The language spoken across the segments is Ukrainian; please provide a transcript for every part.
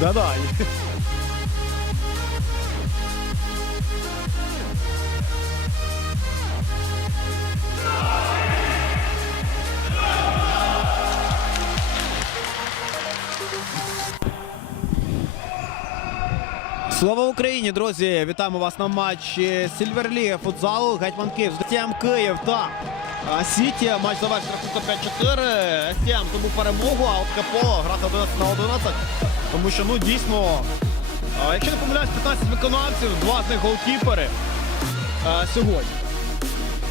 Да-да. Слава Україні, друзі! Вітаємо вас на матчі Сільверліги футзалу Гетьман Київ з Київ та Сіті. Матч завершив рахунком 5-4. СТМ тому перемогу, а от КПО грати 11 на 11. Тому що ну дійсно, якщо не помиляюсь, 15 виконавців, два з них голкіпери сьогодні.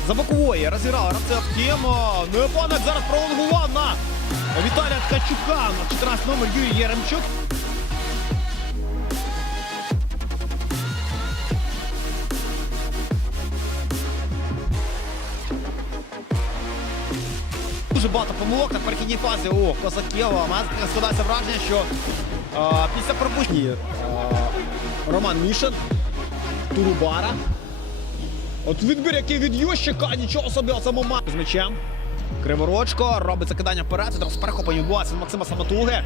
За бокової розіграв Артема. Ну і опонент зараз пролонгував на Віталія Ткачука на 14 номер Юрій Єремчук. Дуже багато помилок на перехідній фазі у Козакєва. Мене складається враження, що а, після пропущення Роман Мішин, Турубара. От відбір, який від Ющика, нічого собі момент. З м'ячем. Криворочко робить закидання вперед. Зараз перехоплення відбувається від Максима Самотуги.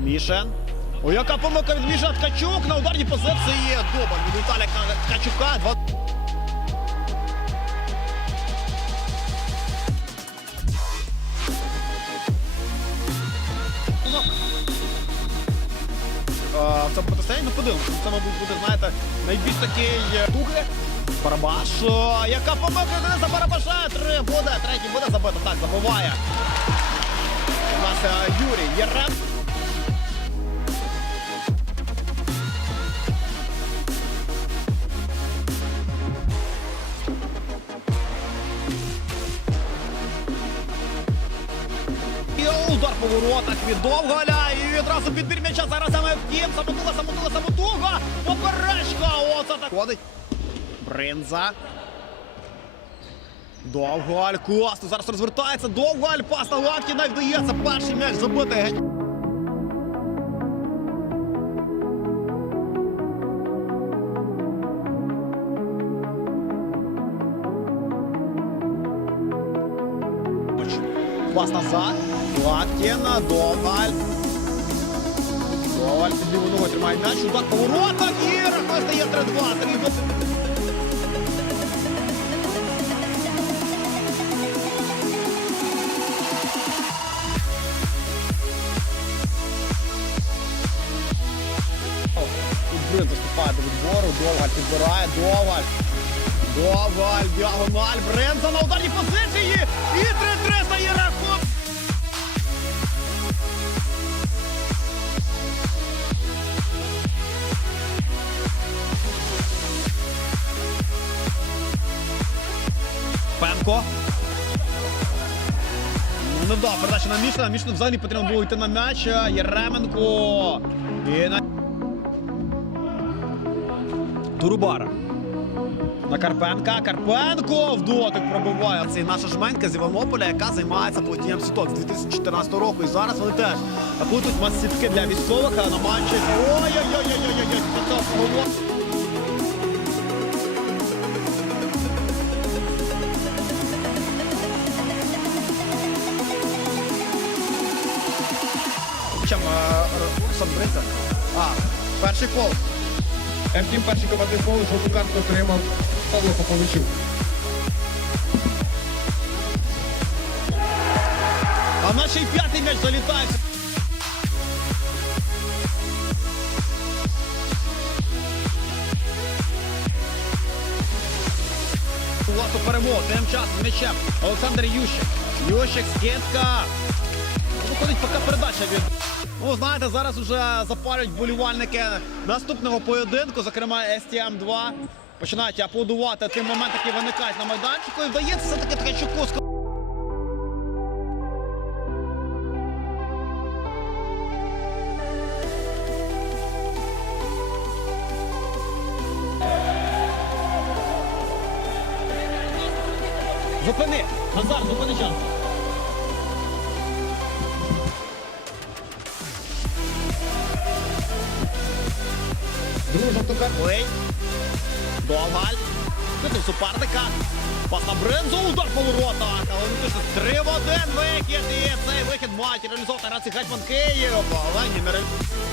Мішин. О, яка помилка від Мішина Ткачук на ударній позиції. Дубль від Віталія Ткачука. Е, в цьому протистоянні. Ну, подивимося. Це, мабуть, буде, знаєте, найбільш такий е, туги. Барабаш. Яка помилка за Барабаша. Три буде, третій буде забито. Так, забуває. У нас е, Юрій Єрем. Удар по воротах від Довгаля. І відразу підбір м'яча. Зараз саме втім. Самотуга, самотуга, самотуга. Поперечка. Оце так. Ходить. Бринза. Довгаль. Класно. Зараз розвертається. Довгаль. Пас на Лапкіна. Вдається. Перший м'яч забитий. Геть. Пас назад. Латкіна, Довгаль. Довгаль під ліву ногою тримає м'яч. Удар по воротах. І рахунок стає 3-2. Сергій Досить. Тут Брин заступає до відбору. Довгаль підбирає. Довгаль. Довгаль. Діагональ. Бренза на ударній позиції. Пенко. Ну, не вдав передача на Мішина. Мішину взагалі потрібно було йти на м'яч. Єременко. І на... Турубара. На Карпенка. Карпенко в дотик пробиває. Це наша жменька з Іванополя, яка займається платінням сіток з 2014 року. І зараз вони теж плутають мас-сітки для військових а на матчі. Ой-ой-ой-ой-ой-ой. Це говорить? Чим Сандбринза? А, перший фол. Втім, перший командний фол жовту картку отримав Павло Поповичук. А в нас ще й п'ятий м'яч залітає. Власну перемогу. Тим часом м'ячем Олександр Ющик. Ющик, скидка. Виходить поки передача від. Ну, знаєте, зараз вже запалюють болівальники наступного поєдинку, зокрема STM 2. Починають аплодувати тим момент, який виникають на майданчику. І вдається все-таки Ткачуку Зупини! Назар, зупини час! Картку Ой. Довгаль. Підкотив суперника. Пас на Брензо, удар по воротах. Але не пише 3 в 1 вихід. І цей вихід мають реалізовувати гравці Гетьман Київ. Але не реалізовує.